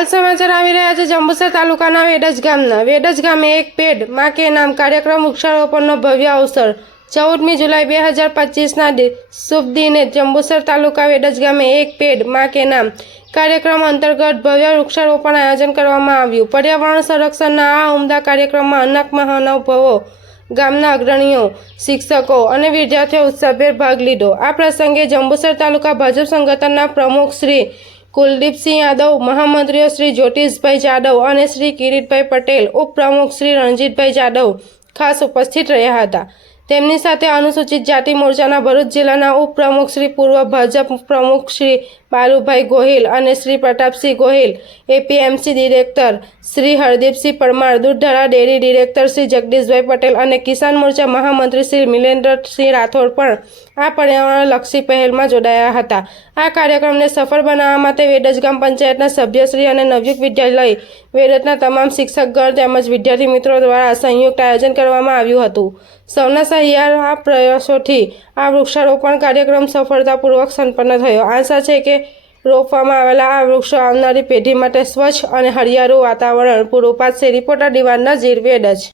હાલ સમાચાર આવી રહ્યા છે જંબુસર તાલુકાના વેડજ ગામના વેડજ ગામે એક પેડ માં કે નામ કાર્યક્રમ વૃક્ષારોપણનો ભવ્ય અવસર 14મી જુલાઈ 2025ના શુભ દિને જંબુસર તાલુકા વેડજ ગામે એક પેડ માં કે નામ કાર્યક્રમ અંતર્ગત ભવ્ય વૃક્ષારોપણ આયોજન કરવામાં આવ્યું। પર્યાવરણ સંરક્ષણના આ ઉમદા કાર્યક્રમમાં અનેક મહાનુભાવો, ગામના અગ્રણીઓ, શિક્ષકો અને વિદ્યાર્થીઓ ઉત્સાહભેર ભાગ લીધો। આ પ્રસંગે જંબુસર તાલુકા ભાજપ સંગઠનના પ્રમુખ શ્રી કુલદીપસિંહ યાદવ, મહામંત્રીઓ શ્રી જ્યોતિષભાઈ જાદવ અને શ્રી કિરીટભાઈ પટેલ, ઉપપ્રમુખ શ્રી રણજીતભાઈ જાદવ ખાસ ઉપસ્થિત રહ્યા હતા। તેમની સાથે અનુસૂચિત જાતિ મોરચાના ભરૂચ જિલ્લાના ઉપપ્રમુખ શ્રી પૂર્વ ભાજપ પ્રમુખ શ્રી બાલુભાઈ ગોહિલ અને Shri Pratapsinh Gohil, APMC director Shri Hardipsinh Parmar, Dudhdhara dairy director Shri Jagdishbhai Patel અને કિસાન મોરચા મહામંત્રી શ્રી મિલેન્દ્રસિંહ રાઠોડ પણ આ પર્યાવરણલક્ષી પહેલમાં જોડાયા હતા। આ કાર્યક્રમને સફળ બનાવવા માટે વેડજ ગામ પંચાયતના સભ્યશ્રી અને નવયુગ વિદ્યાલય વેડજના તમામ શિક્ષકગણ તેમજ વિદ્યાર્થી મિત્રો દ્વારા સંયુક્ત આયોજન કરવામાં આવ્યું હતું। સૌના સહિયારા પ્રયાસોથી આ વૃક્ષારોપણ કાર્યક્રમ સફળતાપૂર્વક સંપન્ન થયો। આશા છે કે રોપવામાં આવેલા આ વૃક્ષો આવનારી પેઢી માટે સ્વચ્છ અને હરિયાળું વાતાવરણ પૂરું પાડશે। રિપોર્ટર દિવાન નજીર, વેડજ।